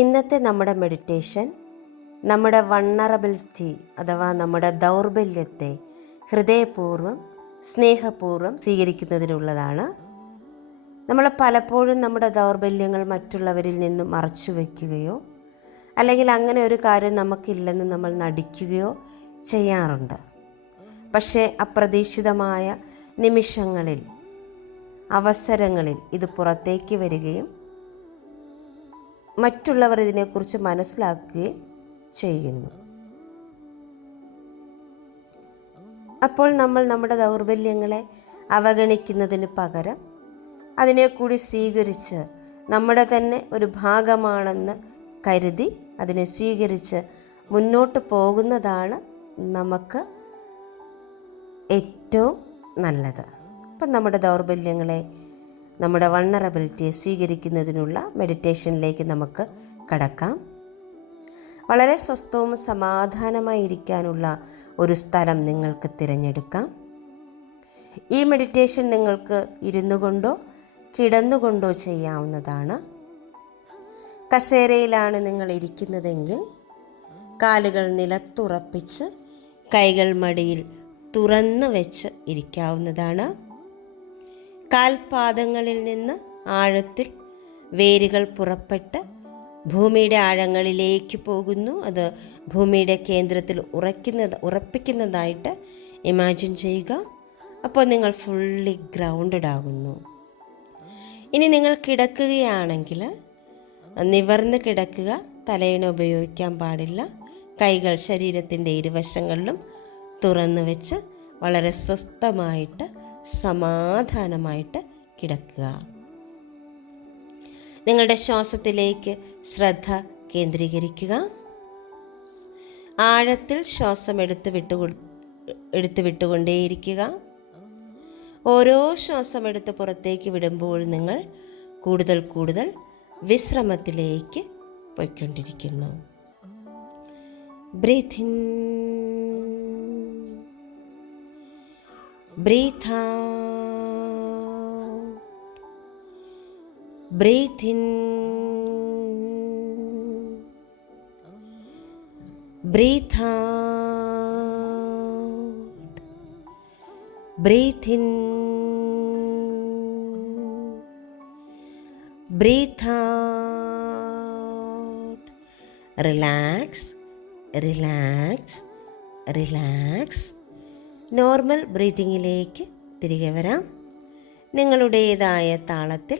ഇന്നത്തെ നമ്മുടെ മെഡിറ്റേഷൻ നമ്മുടെ വൾണറബിലിറ്റി അഥവാ നമ്മുടെ ദൗർബല്യത്തെ ഹൃദയപൂർവ്വം സ്നേഹപൂർവ്വം സ്വീകരിക്കുന്നതിനുള്ളതാണ്. നമ്മൾ പലപ്പോഴും നമ്മുടെ ദൗർബല്യങ്ങൾ മറ്റുള്ളവരിൽ നിന്നും മറച്ചു വയ്ക്കുകയോ അല്ലെങ്കിൽ അങ്ങനെ ഒരു കാര്യം നമുക്കില്ലെന്ന് നമ്മൾ നടിക്കുകയോ ചെയ്യാറുണ്ട്. പക്ഷേ അപ്രതീക്ഷിതമായ നിമിഷങ്ങളിൽ, അവസരങ്ങളിൽ ഇത് പുറത്തേക്ക് വരികയും മറ്റുള്ളവർ ഇതിനെക്കുറിച്ച് മനസ്സിലാക്കുകയും ചെയ്യുന്നു. അപ്പോൾ നമ്മൾ നമ്മുടെ ദൗർബല്യങ്ങളെ അവഗണിക്കുന്നതിന് പകരം അതിനെ കൂടി സ്വീകരിച്ച് നമ്മുടെ തന്നെ ഒരു ഭാഗമാണെന്ന് കരുതി അതിനെ സ്വീകരിച്ച് മുന്നോട്ട് പോകുന്നതാണ് നമുക്ക് ഏറ്റവും നല്ലത്. അപ്പം നമ്മുടെ ദൗർബല്യങ്ങളെ, നമ്മുടെ വൾണറബിലിറ്റിയെ സ്വീകരിക്കുന്നതിനുള്ള മെഡിറ്റേഷനിലേക്ക് നമുക്ക് കടക്കാം. വളരെ സ്വസ്ഥവും സമാധാനമായി ഇരിക്കാനുള്ള ഒരു സ്ഥലം നിങ്ങൾക്ക് തിരഞ്ഞെടുക്കാം. ഈ മെഡിറ്റേഷൻ നിങ്ങൾക്ക് ഇരുന്നു കൊണ്ടോ കിടന്നുകൊണ്ടോ ചെയ്യാവുന്നതാണ്. കസേരയിലാണ് നിങ്ങൾ ഇരിക്കുന്നതെങ്കിൽ കാലുകൾ നിലത്തുറപ്പിച്ച് കൈകൾ മടിയിൽ തുറന്നു വെച്ച് ഇരിക്കാവുന്നതാണ്. കാൽപാദങ്ങളിൽ നിന്ന് ആഴത്തിൽ വേരുകൾ പുറപ്പെട്ട് ഭൂമിയുടെ ആഴങ്ങളിലേക്ക് പോകുന്നു. അത് ഭൂമിയുടെ കേന്ദ്രത്തിൽ ഉറപ്പിക്കുന്നതായിട്ട് ഇമാജിൻ ചെയ്യുക. അപ്പോൾ നിങ്ങൾ ഫുള്ളി ഗ്രൗണ്ടഡ് ആകുന്നു. ഇനി നിങ്ങൾ കിടക്കുകയാണെങ്കിൽ നിവർന്ന് കിടക്കുക. തലയിണ ഉപയോഗിക്കാൻ പാടില്ല. കൈകൾ ശരീരത്തിൻ്റെ ഇരുവശങ്ങളിലും തുറന്നു വെച്ച് വളരെ സ്വസ്ഥമായിട്ട് സമാധാനമായിട്ട് കിടക്കുക. നിങ്ങളുടെ ശ്വാസത്തിലേക്ക് ശ്രദ്ധ കേന്ദ്രീകരിക്കുക. ആഴത്തിൽ ശ്വാസം എടുത്ത് വിട്ടുകൊണ്ടേയിരിക്കുക. ഓരോ ശ്വാസം എടുത്ത് പുറത്തേക്ക് വിടുമ്പോൾ നിങ്ങൾ കൂടുതൽ കൂടുതൽ വിശ്രമത്തിലേക്ക് പോയിക്കൊണ്ടിരിക്കുന്നു. Breathe in, breathe out, breathe in, breathe out, breathe in, breathe out. Relax, relax, relax. Normal ബ്രീതിങ്ങിലേക്ക് തിരികെ വരാം. നിങ്ങളുടേതായ താളത്തിൽ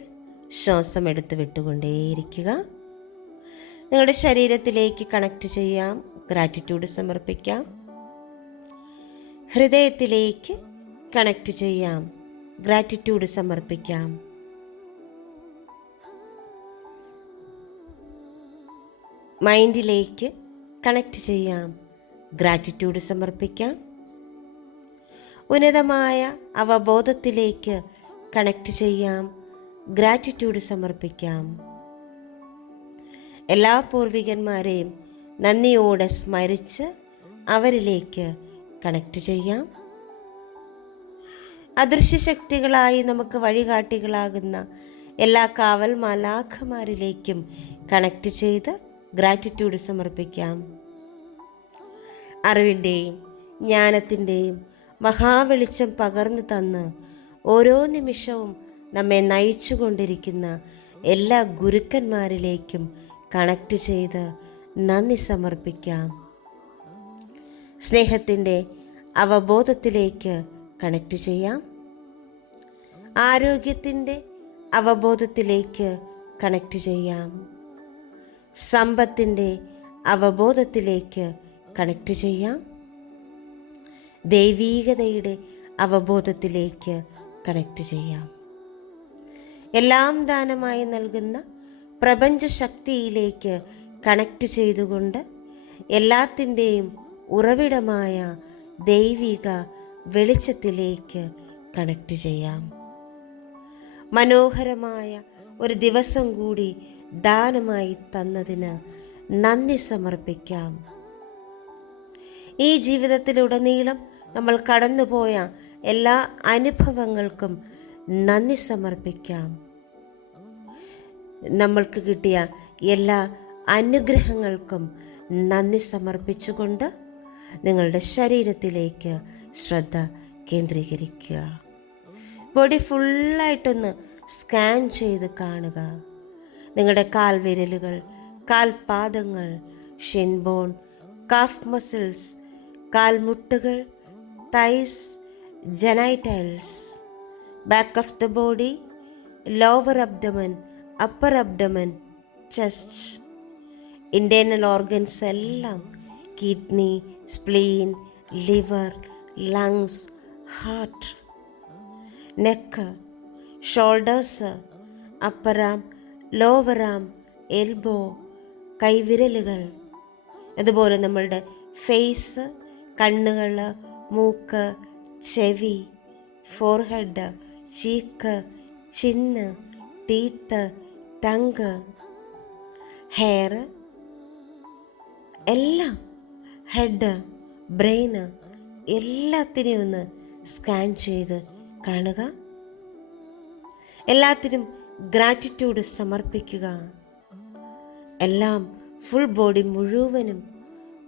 ശ്വാസം എടുത്ത് വിട്ടുകൊണ്ടേയിരിക്കുക. നിങ്ങളുടെ ശരീരത്തിലേക്ക് കണക്റ്റ് ചെയ്യാം. ഗ്രാറ്റിറ്റ്യൂഡ് സമർപ്പിക്കാം. ഹൃദയത്തിലേക്ക് കണക്റ്റ് ചെയ്യാം. ഗ്രാറ്റിറ്റ്യൂഡ് സമർപ്പിക്കാം. മൈൻഡിലേക്ക് കണക്റ്റ് ചെയ്യാം. ഗ്രാറ്റിറ്റ്യൂഡ് സമർപ്പിക്കാം. ഉന്നതമായ അവബോധത്തിലേക്ക് കണക്റ്റ് ചെയ്യാം. ഗ്രാറ്റിറ്റ്യൂഡ് സമർപ്പിക്കാം. എല്ലാ പൂർവികന്മാരെയും നന്ദിയോടെ സ്മരിച്ച് അവരിലേക്ക് കണക്റ്റ് ചെയ്യാം. അദൃശ്യശക്തികളായി നമുക്ക് വഴികാട്ടികളാകുന്ന എല്ലാ കാവൽ മാലാഖമാരിലേക്കും കണക്റ്റ് ചെയ്ത് ഗ്രാറ്റിറ്റ്യൂഡ് സമർപ്പിക്കാം. അറിവിൻ്റെയും ജ്ഞാനത്തിൻ്റെയും മഹാവെളിച്ചം പകർന്നു തന്ന് ഓരോ നിമിഷവും നമ്മെ നയിച്ചു കൊണ്ടിരിക്കുന്ന എല്ലാ ഗുരുക്കന്മാരിലേക്കും കണക്റ്റ് ചെയ്ത് നന്ദി സമർപ്പിക്കാം. സ്നേഹത്തിൻ്റെ അവബോധത്തിലേക്ക് കണക്റ്റ് ചെയ്യാം. ആരോഗ്യത്തിൻ്റെ അവബോധത്തിലേക്ക് കണക്റ്റ് ചെയ്യാം. സമ്പത്തിൻ്റെ അവബോധത്തിലേക്ക് കണക്റ്റ് ചെയ്യാം. ദൈവീകതയുടെ അവബോധത്തിലേക്ക് കണക്റ്റ് ചെയ്യാം. എല്ലാം ദാനമായി നൽകുന്ന പ്രപഞ്ചശക്തിയിലേക്ക് കണക്റ്റ് ചെയ്തുകൊണ്ട് എല്ലാത്തിൻ്റെയും ഉറവിടമായ ദൈവിക വെളിച്ചത്തിലേക്ക് കണക്റ്റ് ചെയ്യാം. മനോഹരമായ ഒരു ദിവസം കൂടി ദാനമായി തന്നതിന് നന്ദി സമർപ്പിക്കാം. ഈ ജീവിതത്തിലുടനീളം നമ്മൾ കടന്നുപോയ എല്ലാ അനുഭവങ്ങൾക്കും നന്ദി സമർപ്പിക്കാം. നമ്മൾക്ക് കിട്ടിയ എല്ലാ അനുഗ്രഹങ്ങൾക്കും നന്ദി സമർപ്പിച്ചുകൊണ്ട് നിങ്ങളുടെ ശരീരത്തിലേക്ക് ശ്രദ്ധ കേന്ദ്രീകരിക്കുക. ബോഡി ഫുള്ളായിട്ടൊന്ന് സ്കാൻ ചെയ്ത് കാണുക. നിങ്ങളുടെ കാൽവിരലുകൾ, കാൽപാദങ്ങൾ, ഷിൻബോൺ, കാഫ് മസിൽസ്, കാൽമുട്ടുകൾ, thighs, genitals, back of the body, lower abdomen, upper abdomen, chest, internal organs എല്ലാം, kidney, spleen, liver, lungs, heart, neck, shoulders, upper arm, lower arm, elbow, കൈവിരലുകൾ, അതുപോലെ നമ്മളുടെ ഫേസ്, കണ്ണുകൾ, മൂക്ക്, ചെവി, forehead, cheek, chin, teeth, tongue, hair, എല്ലാം, head, brain, എല്ലാത്തിനെയും ഒന്ന് സ്കാൻ ചെയ്ത് കാണുക. എല്ലാത്തിനും ഗ്രാറ്റിറ്റ്യൂഡ് സമർപ്പിക്കുക. എല്ലാം ഫുൾ ബോഡി മുഴുവനും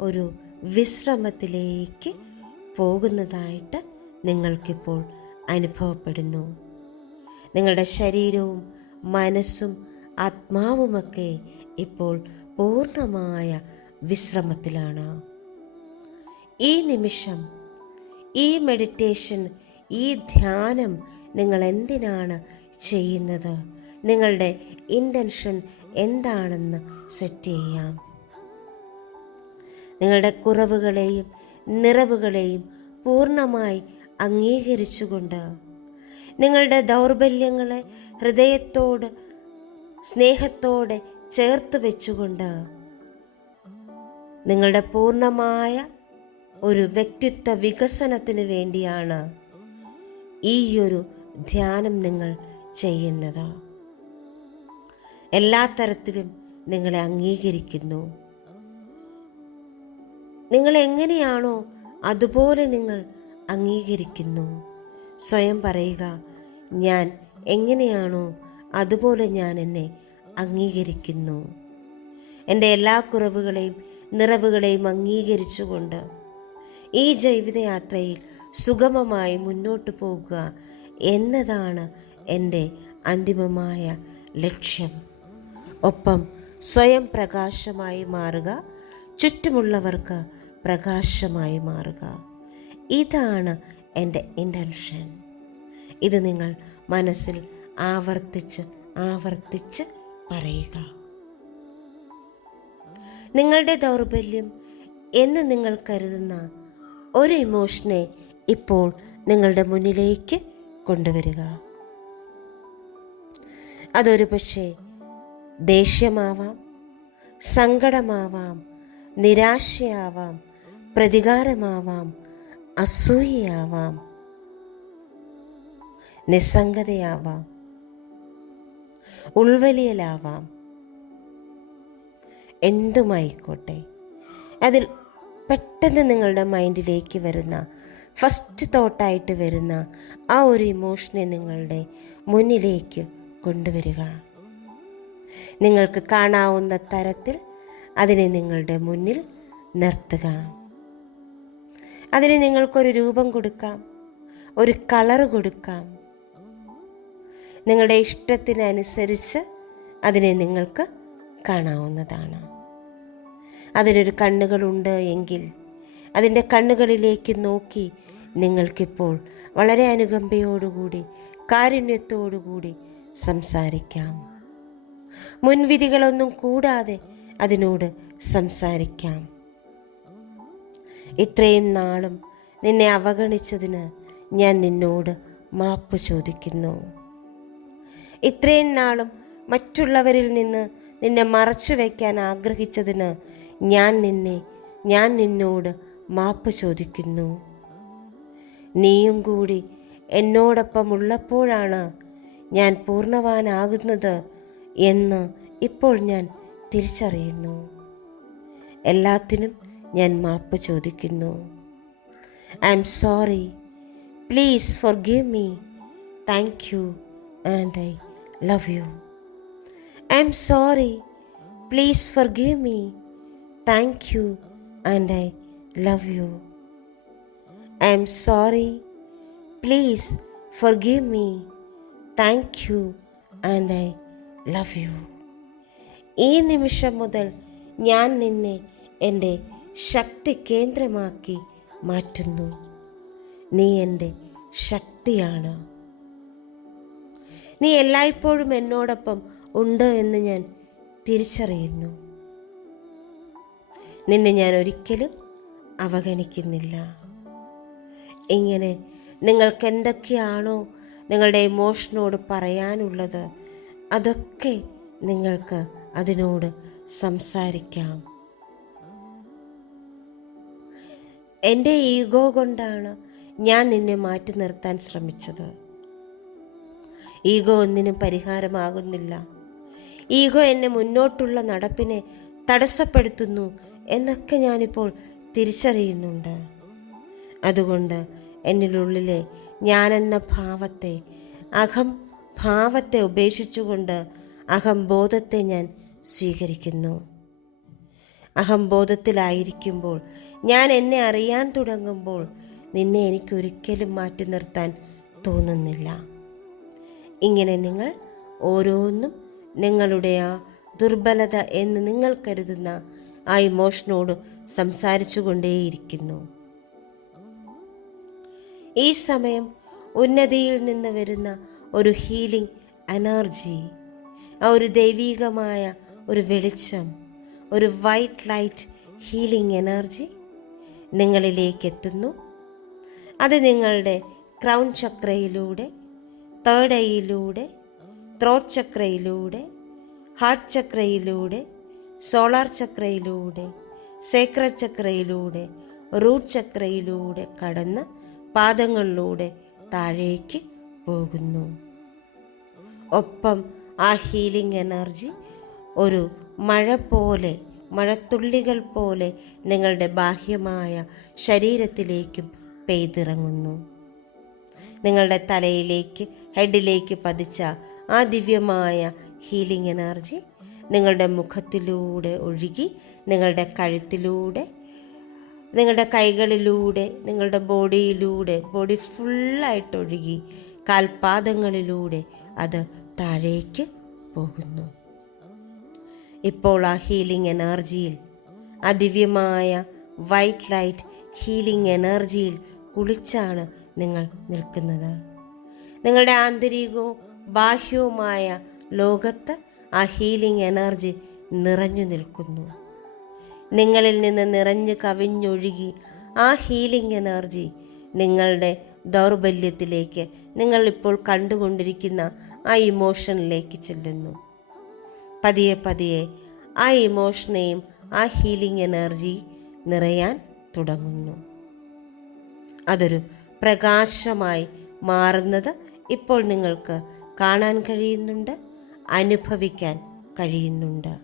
ഒരു വിശ്രമത്തിലേക്ക് പോകുന്നതായിട്ട് നിങ്ങൾക്കിപ്പോൾ അനുഭവപ്പെടുന്നു. നിങ്ങളുടെ ശരീരവും മനസ്സും ആത്മാവുമൊക്കെ ഇപ്പോൾ പൂർണ്ണമായ വിശ്രമത്തിലാണ്. ഈ നിമിഷം, ഈ മെഡിറ്റേഷൻ, ഈ ധ്യാനം നിങ്ങൾ എന്തിനാണ് ചെയ്യുന്നത്, നിങ്ങളുടെ ഇൻറ്റൻഷൻ എന്താണെന്ന് സെറ്റ് ചെയ്യാം. നിങ്ങളുടെ കുറവുകളെയും നിറവുകളെയും പൂർണ്ണമായി അംഗീകരിച്ചുകൊണ്ട്, നിങ്ങളുടെ ദൗർബല്യങ്ങളെ ഹൃദയത്തോട് സ്നേഹത്തോടെ ചേർത്ത് വെച്ചുകൊണ്ട്, നിങ്ങളുടെ പൂർണ്ണമായ ഒരു വ്യക്തിത്വ വികസനത്തിന് വേണ്ടിയാണ് ഈ ഒരു ധ്യാനം നിങ്ങൾ ചെയ്യുന്നത്. എല്ലാ തരത്തിലും നിങ്ങളെ അംഗീകരിക്കുന്നു. നിങ്ങൾ എങ്ങനെയാണോ അതുപോലെ നിങ്ങൾ അംഗീകരിക്കുന്നു. സ്വയം പറയുക, ഞാൻ എങ്ങനെയാണോ അതുപോലെ ഞാൻ എന്നെ അംഗീകരിക്കുന്നു. എൻ്റെ എല്ലാ കുറവുകളെയും നിറവുകളെയും അംഗീകരിച്ചുകൊണ്ട് ഈ ജീവിതയാത്രയിൽ സുഗമമായി മുന്നോട്ട് പോകുക എന്നതാണ് എൻ്റെ അന്തിമമായ ലക്ഷ്യം. ഒപ്പം സ്വയം പ്രകാശമായി മാറുക, ചുറ്റുമുള്ളവർക്ക് പ്രകാശമായി മാറുക. ഇതാണ് എൻ്റെ ഇൻറ്റൻഷൻ. ഇത് നിങ്ങൾ മനസ്സിൽ ആവർത്തിച്ച് പറയുക. നിങ്ങളുടെ ദൗർബല്യം എന്ന് നിങ്ങൾ കരുതുന്ന ഒരു ഇമോഷനെ ഇപ്പോൾ നിങ്ങളുടെ മുന്നിലേക്ക് കൊണ്ടുവരിക. അതൊരു പക്ഷേ ദേഷ്യമാവാം, സങ്കടമാവാം, നിരാശയാവാം, പ്രതികാരമാവാം, അസൂയയാവാം, നിസ്സംഗതയാവാം, ഉൾവലിയലാവാം, എന്തുമായിക്കോട്ടെ. അതിൽ പെട്ടെന്ന് നിങ്ങളുടെ മൈൻഡിലേക്ക് വരുന്ന, ഫസ്റ്റ് തോട്ടായിട്ട് വരുന്ന ആ ഒരു ഇമോഷനെ നിങ്ങളുടെ മുന്നിലേക്ക് കൊണ്ടുവരിക. നിങ്ങൾക്ക് കാണാവുന്ന തരത്തിൽ അതിനെ നിങ്ങളുടെ മുന്നിൽ നിർത്തുക. അതിന് നിങ്ങൾക്കൊരു രൂപം കൊടുക്കാം, ഒരു കളറ് കൊടുക്കാം. നിങ്ങളുടെ ഇഷ്ടത്തിനനുസരിച്ച് അതിനെ നിങ്ങൾക്ക് കാണാവുന്നതാണ്. അതിനൊരു കണ്ണുകളുണ്ട് എങ്കിൽ അതിൻ്റെ കണ്ണുകളിലേക്ക് നോക്കി നിങ്ങൾക്കിപ്പോൾ വളരെ അനുകമ്പയോടുകൂടി, കാരുണ്യത്തോടുകൂടി സംസാരിക്കാം. മുൻവിധികളൊന്നും കൂടാതെ അതിനോട് സംസാരിക്കാം. ഇത്രയും നാളും നിന്നെ അവഗണിച്ചതിന് ഞാൻ നിന്നോട് മാപ്പ് ചോദിക്കുന്നു. ഇത്രയും നാളും മറ്റുള്ളവരിൽ നിന്ന് നിന്നെ മറച്ചു വയ്ക്കാൻ ആഗ്രഹിച്ചതിന് ഞാൻ നിന്നോട് മാപ്പ് ചോദിക്കുന്നു. നീയും കൂടി എന്നോടൊപ്പം ഉള്ളപ്പോഴാണ് ഞാൻ പൂർണ്ണവാനാകുന്നത് എന്ന് ഇപ്പോൾ ഞാൻ തിരിച്ചറിയുന്നു. എല്ലാത്തിനും ഞാൻ മാപ്പ് ചോദിക്കുന്നു. I am sorry, please forgive me, thank you and I love you. I am sorry, Please forgive me. Thank you and I love you. I am sorry. Please forgive me. Thank you and I love you. ഈ നിമിഷം മുതൽ ഞാൻ നിന്നെ എൻ്റെ ശക്തി കേന്ദ്രമാക്കി മാറ്റുന്നു. നീ എൻ്റെ ശക്തിയാണ്. നീ എല്ലായ്പ്പോഴും എന്നോടൊപ്പം ഉണ്ട് എന്ന് ഞാൻ തിരിച്ചറിയുന്നു. നിന്നെ ഞാൻ ഒരിക്കലും അവഗണിക്കുന്നില്ല. ഇങ്ങനെ നിങ്ങൾക്ക് എന്തൊക്കെയാണോ നിങ്ങളുടെ ഇമോഷനോട് പറയാനുള്ളത്, അതൊക്കെ നിങ്ങൾക്ക് അതിനോട് സംസാരിക്കാം. എൻ്റെ ഈഗോ കൊണ്ടാണ് ഞാൻ നിന്നെ മാറ്റി നിർത്താൻ ശ്രമിച്ചത്. ഈഗോ ഒന്നിനും പരിഹാരമാകുന്നില്ല. ഈഗോ എന്നെ മുന്നോട്ടുള്ള നടപ്പിനെ തടസ്സപ്പെടുത്തുന്നു എന്നൊക്കെ ഞാനിപ്പോൾ തിരിച്ചറിയുന്നുണ്ട്. അതുകൊണ്ട് എന്നിലുള്ളിലെ ഞാനെന്ന ഭാവത്തെ ഉപേക്ഷിച്ചുകൊണ്ട് അഹംബോധത്തെ ഞാൻ സ്വീകരിക്കുന്നു. അഹംബോധത്തിലായിരിക്കുമ്പോൾ, ഞാൻ എന്നെ അറിയാൻ തുടങ്ങുമ്പോൾ, നിന്നെ എനിക്കൊരിക്കലും മാറ്റി നിർത്താൻ തോന്നുന്നില്ല. ഇങ്ങനെ നിങ്ങൾ ഓരോന്നും നിങ്ങളുടെ ആ ദുർബലത എന്ന് നിങ്ങൾ കരുതുന്ന ആ ഇമോഷനോട് സംസാരിച്ചു കൊണ്ടേയിരിക്കുന്നു. ഈ സമയം ഉന്നതിയിൽ നിന്ന് വരുന്ന ഒരു ഹീലിംഗ് എനർജി, ആ ഒരു ദൈവീകമായ ഒരു വെളിച്ചം, ഒരു വൈറ്റ് ലൈറ്റ് ഹീലിംഗ് എനർജി നിങ്ങളിലേക്ക് എത്തുന്നു. അത് നിങ്ങളുടെ ക്രൗൺ ചക്രയിലൂടെ, തേർഡ് ഐയിലൂടെ, ത്രോട്ട് ചക്രയിലൂടെ, ഹാർട്ട് ചക്രയിലൂടെ, സോളാർ ചക്രയിലൂടെ, സേക്രഡ് ചക്രയിലൂടെ, റൂട്ട് ചക്രയിലൂടെ കടന്ന് പാദങ്ങളിലൂടെ താഴേക്ക് പോകുന്നു. ഒപ്പം ആ ഹീലിംഗ് എനർജി ഒരു മഴത്തുള്ളികൾ പോലെ നിങ്ങളുടെ ബാഹ്യമായ ശരീരത്തിലേക്കും പെയ്തിറങ്ങുന്നു. നിങ്ങളുടെ തലയിലേക്ക്, ഹെഡിലേക്ക് പതിച്ച ആ ദിവ്യമായ ഹീലിംഗ് എനർജി നിങ്ങളുടെ മുഖത്തിലൂടെ ഒഴുകി, നിങ്ങളുടെ കഴുത്തിലൂടെ, നിങ്ങളുടെ കൈകളിലൂടെ, നിങ്ങളുടെ ബോഡി ഫുള്ളായിട്ട് ഒഴുകി കാൽപാദങ്ങളിലൂടെ അത് താഴേക്ക് പോകുന്നു. ഇപ്പോൾ ആ ഹീലിംഗ് എനർജിയിൽ, ആ ദിവ്യമായ വൈറ്റ് ലൈറ്റ് ഹീലിംഗ് എനർജിയിൽ കുളിച്ചാണ് നിങ്ങൾ നിൽക്കുന്നത്. നിങ്ങളുടെ ആന്തരികവും ബാഹ്യവുമായ ലോകത്ത് ആ ഹീലിംഗ് എനർജി നിറഞ്ഞു നിൽക്കുന്നു. നിങ്ങളിൽ നിന്ന് നിറഞ്ഞു കവിഞ്ഞൊഴുകി ആ ഹീലിംഗ് എനർജി നിങ്ങളുടെ ദൗർബല്യത്തിലേക്ക്, നിങ്ങൾ ഇപ്പോൾ കണ്ടുകൊണ്ടിരിക്കുന്ന ആ ഇമോഷനിലേക്ക് ചെല്ലുന്നു. പതിയെ പതിയെ ആ ഇമോഷനെയും ആ ഹീലിംഗ് എനർജി നിറയാൻ തുടങ്ങുന്നു. അതൊരു പ്രകാശമായി മാറുന്നത് ഇപ്പോൾ നിങ്ങൾക്ക് കാണാൻ കഴിയുന്നുണ്ട്, അനുഭവിക്കാൻ കഴിയുന്നുണ്ട്.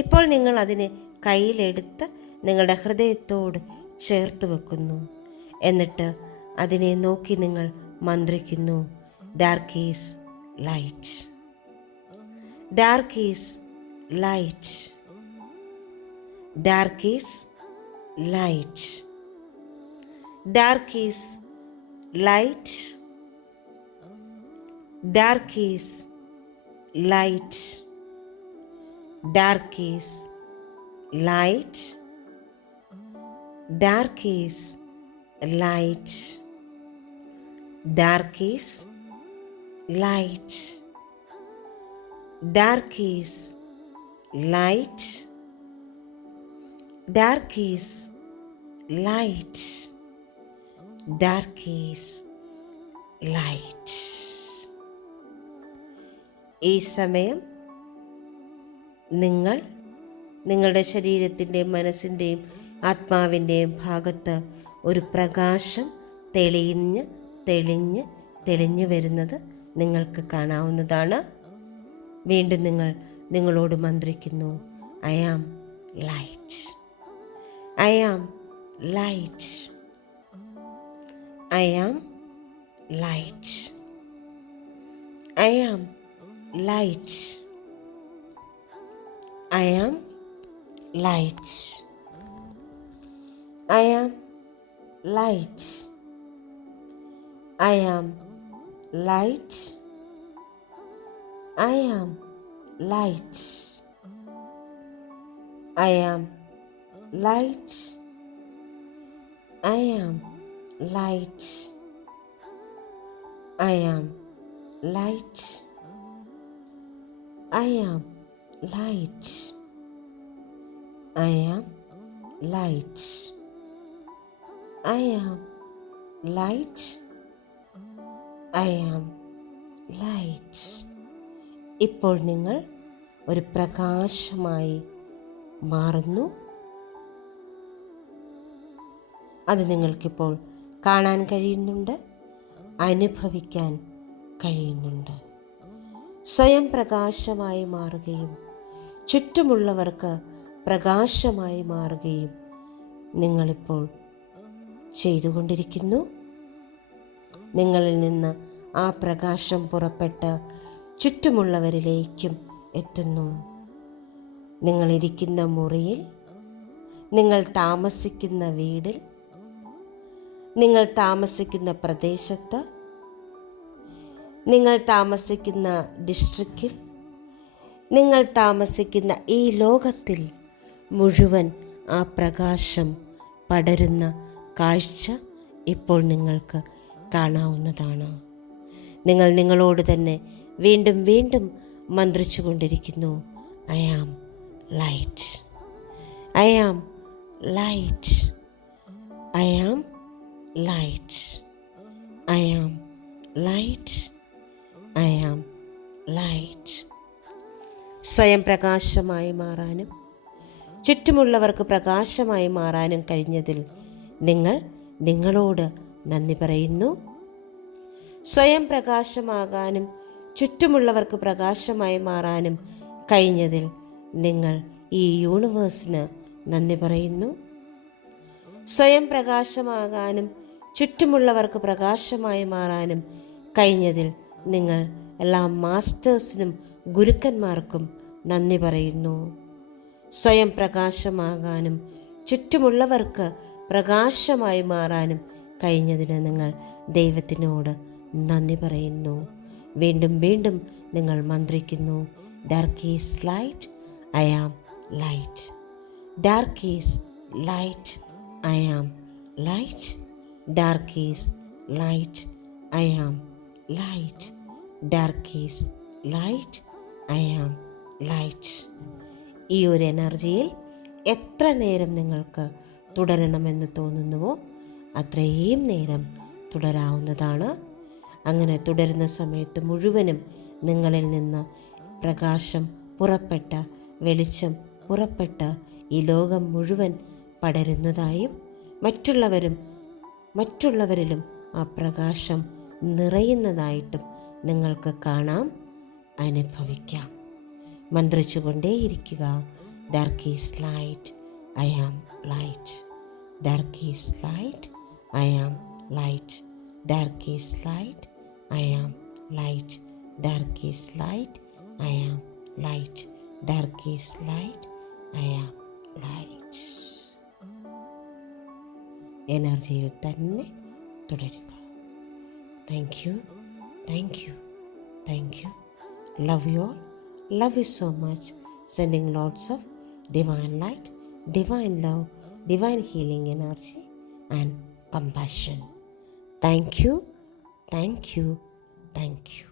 ഇപ്പോൾ നിങ്ങൾ അതിനെ കയ്യിലെടുത്ത് നിങ്ങളുടെ ഹൃദയത്തോട് ചേർത്ത് വെക്കുന്നു. എന്നിട്ട് അതിനെ നോക്കി നിങ്ങൾ മന്ത്രിക്കുന്നു, dark is light, dark is light, dark is light, dark is light, dark is light, dark is light, dark is light, dark is light, dark is light, dark is light, dark is light. ഈ സമയം നിങ്ങൾ നിങ്ങളുടെ ശരീരത്തിൻ്റെയും മനസ്സിൻ്റെയും ആത്മാവിൻ്റെയും ഭാഗത്ത് ഒരു പ്രകാശം തെളിഞ്ഞ് വരുന്നത് നിങ്ങൾക്ക് കാണാവുന്നതാണ്. വീണ്ടും നിങ്ങളോട് മന്ത്രിക്കുന്നു, I am light, I am light, I am light, I am light, I am light. I am light. I am light. I am light. I am light. I am light. I am light. I am light. I am light. I am light. I am light. ഇപ്പോൾ നിങ്ങൾ ഒരു പ്രകാശമായി മാറുന്നു. അത് നിങ്ങൾക്കിപ്പോൾ കാണാൻ കഴിയുന്നുണ്ട്, അനുഭവിക്കാൻ കഴിയുന്നുണ്ട്. സ്വയം പ്രകാശമായി മാറുകയും ചുറ്റുമുള്ളവർക്ക് പ്രകാശമായി മാറുകയും നിങ്ങളിപ്പോൾ ചെയ്തുകൊണ്ടിരിക്കുന്നു. നിങ്ങളിൽ നിന്ന് ആ പ്രകാശം പുറപ്പെട്ട് ചുറ്റുമുള്ളവരിലേക്കും എത്തുന്നു. നിങ്ങളിരിക്കുന്ന മുറിയിൽ, നിങ്ങൾ താമസിക്കുന്ന വീടിൽ, നിങ്ങൾ താമസിക്കുന്ന പ്രദേശത്ത്, നിങ്ങൾ താമസിക്കുന്ന ഡിസ്ട്രിക്റ്റിൽ, നിങ്ങൾ താമസിക്കുന്ന ഈ ലോകത്തിൽ മുഴുവൻ ആ പ്രകാശം പടരുന്ന കാഴ്ച ഇപ്പോൾ നിങ്ങൾക്ക് കാണാവുന്നതാണ്. നിങ്ങൾ നിങ്ങളോട് തന്നെ വീണ്ടും വീണ്ടും മന്ത്രിച്ചു കൊണ്ടിരിക്കുന്നു. I am light. I am light. I am light. I am light. I am light. സ്വയം പ്രകാശമായി മാറാനും ചുറ്റുമുള്ളവർക്ക് പ്രകാശമായി മാറാനും കഴിഞ്ഞതിൽ നിങ്ങൾ നിങ്ങളോട് നന്ദി പറയുന്നു. സ്വയം പ്രകാശമാകാനും ചുറ്റുമുള്ളവർക്ക് പ്രകാശമായി മാറാനും കഴിഞ്ഞതിൽ നിങ്ങൾ ഈ യൂണിവേഴ്സിന് നന്ദി പറയുന്നു. സ്വയം പ്രകാശമാകാനും ചുറ്റുമുള്ളവർക്ക് പ്രകാശമായി മാറാനും കഴിഞ്ഞതിൽ നിങ്ങൾ എല്ലാ മാസ്റ്റേഴ്സിനും ഗുരുക്കന്മാർക്കും നന്ദി പറയുന്നു. സ്വയം പ്രകാശമാകാനും ചുറ്റുമുള്ളവർക്ക് പ്രകാശമായി മാറാനും കഴിഞ്ഞതിന് നിങ്ങൾ ദൈവത്തിനോട് നന്ദി പറയുന്നു. വീണ്ടും വീണ്ടും നിങ്ങൾ മന്ത്രിക്കുന്നു. Dark is light. I am light. Dark is light. I am light. Dark is light. I am light. Dark is light. I am light. ഈ ഒരു എനർജിയിൽ എത്ര നേരം നിങ്ങൾക്ക് തുടരണമെന്ന് തോന്നുന്നുവോ അത്രയും നേരം തുടരാവുന്നതാണ്. അങ്ങനെ തുടരുന്ന സമയത്ത് മുഴുവനും നിങ്ങളിൽ നിന്ന് പ്രകാശം പുറപ്പെട്ട, വെളിച്ചം പുറപ്പെട്ട ഈ ലോകം മുഴുവൻ പടരുന്നതായും മറ്റുള്ളവരിലും ആ പ്രകാശം നിറയുന്നതായിട്ടും നിങ്ങൾക്ക് കാണാം, അനുഭവിക്കാം. മന്ത്രിച്ചുകൊണ്ടേയിരിക്കുക. Dark is light. I am light. Dark is light. I am light. Dark is light. I am light. Dark is light. I am light. Dark is light. I am light. എനർജിയിൽ തന്നെ തുടരുക. Thank you. Thank you. Thank you. Love you all. Love you so much. Sending lots of divine light, divine love, divine healing energy and compassion. Thank you. Thank you. Thank you.